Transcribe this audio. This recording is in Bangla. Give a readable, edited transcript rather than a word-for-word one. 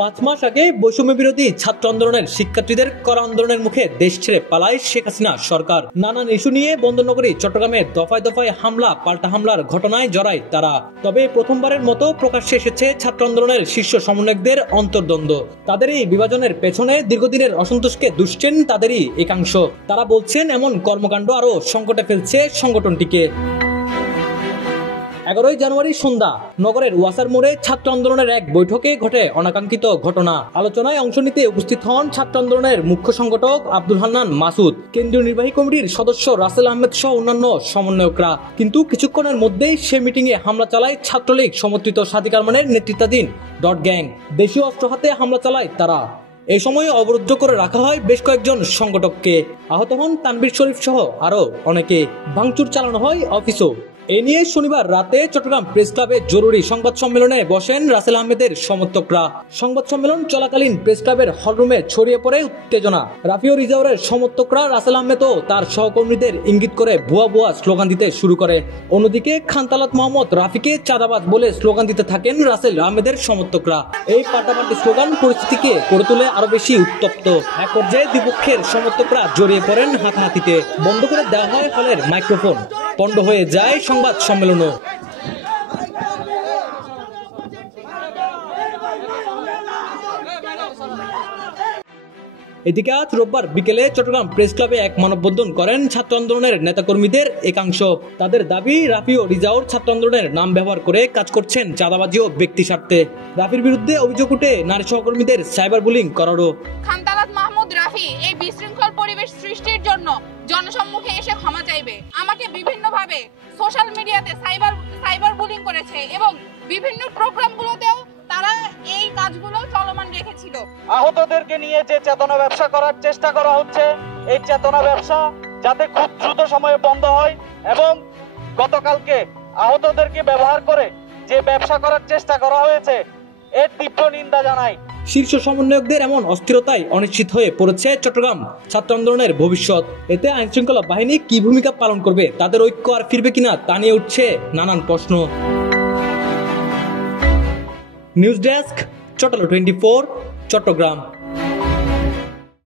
5 মাস আগে বৈষম্য বিরোধী ছাত্র আন্দোলনের শিক্ষার্থীদের কড়া আন্দোলনের মুখে দেশ ছেড়ে পালায় শেখ হাসিনা সরকার। নানান ইস্যু নিয়ে বন্দরনগরী চট্টগ্রামে দফায় দফায় হামলা পাল্টা হামলার ঘটনায় জড়ায় তারা। তবে প্রথমবারের মতো প্রকাশ্যে এসেছে ছাত্র আন্দোলনের শীর্ষ সমন্বয়কদের অন্তর্দ্বন্দ্ব। তাদের এই বিভাজনের পেছনে দীর্ঘদিনের অসন্তোষকে দুষছেন তাদেরই একাংশ। তারা বলছেন এমন কর্মকাণ্ড আরো সংকটে ফেলছে সংগঠনটিকে। 11 জানুয়ারি সন্ধ্যা নগরের ওয়াসার মোড়ে ছাত্র আন্দোলনের এক বৈঠকে ঘটে অনাকাঙ্ক্ষিত ঘটনা। আলোচনায় অংশ নিতে উপস্থিত হন ছাত্র আন্দোলনের মুখ্য সংগঠক আব্দুল হান্নান মাসুদ, কেন্দ্রীয় নির্বাহী কমিটির সদস্য রাসেল আহমেদ সহ অন্যান্য সমন্বয়করা। কিন্তু কিছুক্ষণের মধ্যেই সে মিটিংয়ে হামলা চালায় ছাত্রলীগ সমর্থিত সাদিক আরমানের নেতৃত্বাধীন ডট গ্যাং। দেশীয় অস্ত্র হাতে হামলা চালায় তারা। এই সময় অবরুদ্ধ করে রাখা হয় বেশ কয়েকজন সংগঠককে। আহত হন তানভীর শরীফ সহ আরো অনেকে। ভাঙচুর চালানো হয় অফিসও। এ নিয়ে শনিবার রাতে চট্টগ্রাম প্রেস ক্লাবে জরুরি সংবাদ সম্মেলনে বসেন রাসেল আহমেদের সমর্থকরা। সংবাদ সম্মেলন চলাকালীন প্রেস ক্লাবের হলরুমে ছড়িয়ে পড়ে উত্তেজনা। রাফিও রিজাউরের সমর্থকরা রাসেল আহমেদ ও তার সহকর্মীদের ইঙ্গিত করে ভুয়া ভুয়া স্লোগান দিতে শুরু করে। অন্যদিকে খানতালাত মোহাম্মদ রাফিকে চাঁদাবাজ বলে স্লোগান দিতে থাকেন রাসেল আহমেদের সমর্থকরা। এই পাল্টাপাল্টি স্লোগান পরিস্থিতিকে করে তোলে আরো বেশি উত্তপ্ত। এক পর্যায়ে দুপক্ষের সমর্থকরা জড়িয়ে পড়েন হাতাহাতিতে। বন্ধ করে দেওয়া হয় হলের মাইক্রোফোন। পণ্ড হয়ে যায় সংবাদ সম্মেলনও। এদিকে আজ রোববার বিকেলে চট্টগ্রাম প্রেস ক্লাবে এক মানববন্ধন করেন ছাত্র আন্দোলনের নেতাকর্মীদের একাংশ। তাদের দাবি, রাফি ও রিজাউর ছাত্র আন্দোলনের নাম ব্যবহার করে কাজ করছেন চাঁদাবাজি ও ব্যক্তি স্বার্থে। রাফির বিরুদ্ধে অভিযোগ উঠে নারী সহকর্মীদের সাইবার বুলিং করারও। খানতালাত মাহমুদ রাফি এই বিশৃঙ্খল পরিবেশ সৃষ্টির জন্য জনসম্মুখে এসে ক্ষমা চাইবে। আমাকে বিভিন্নভাবে সোশ্যাল মিডিয়াতে সাইবার বুলিং করেছে এবং বিভিন্ন প্রোগ্রামগুলোতেও তারা এই কাজগুলো চলমান রেখেছিল। আহতদেরকে নিয়ে যে চেতনা ব্যবসা করার চেষ্টা করা হচ্ছে, এই চেতনা ব্যবসা যাতে খুব দ্রুত সময়ে বন্ধ হয় এবং গতকালকে আহতদেরকে ব্যবহার করে যে ব্যবসা করার চেষ্টা করা হয়েছে এর তীব্র নিন্দা জানাই। শীর্ষ সমন্বয়কদের এমন অস্থিরতায় অনিশ্চিত হয়ে পড়েছে চট্টগ্রাম ছাত্র আন্দোলনের ভবিষ্যৎ। এতে আইন শৃঙ্খলা বাহিনী কি ভূমিকা পালন করবে, তাদের ঐক্য আর ফিরবে কিনা তা নিয়ে উঠছে নানান প্রশ্ন। News desk, Chittagong 24, Chittagong.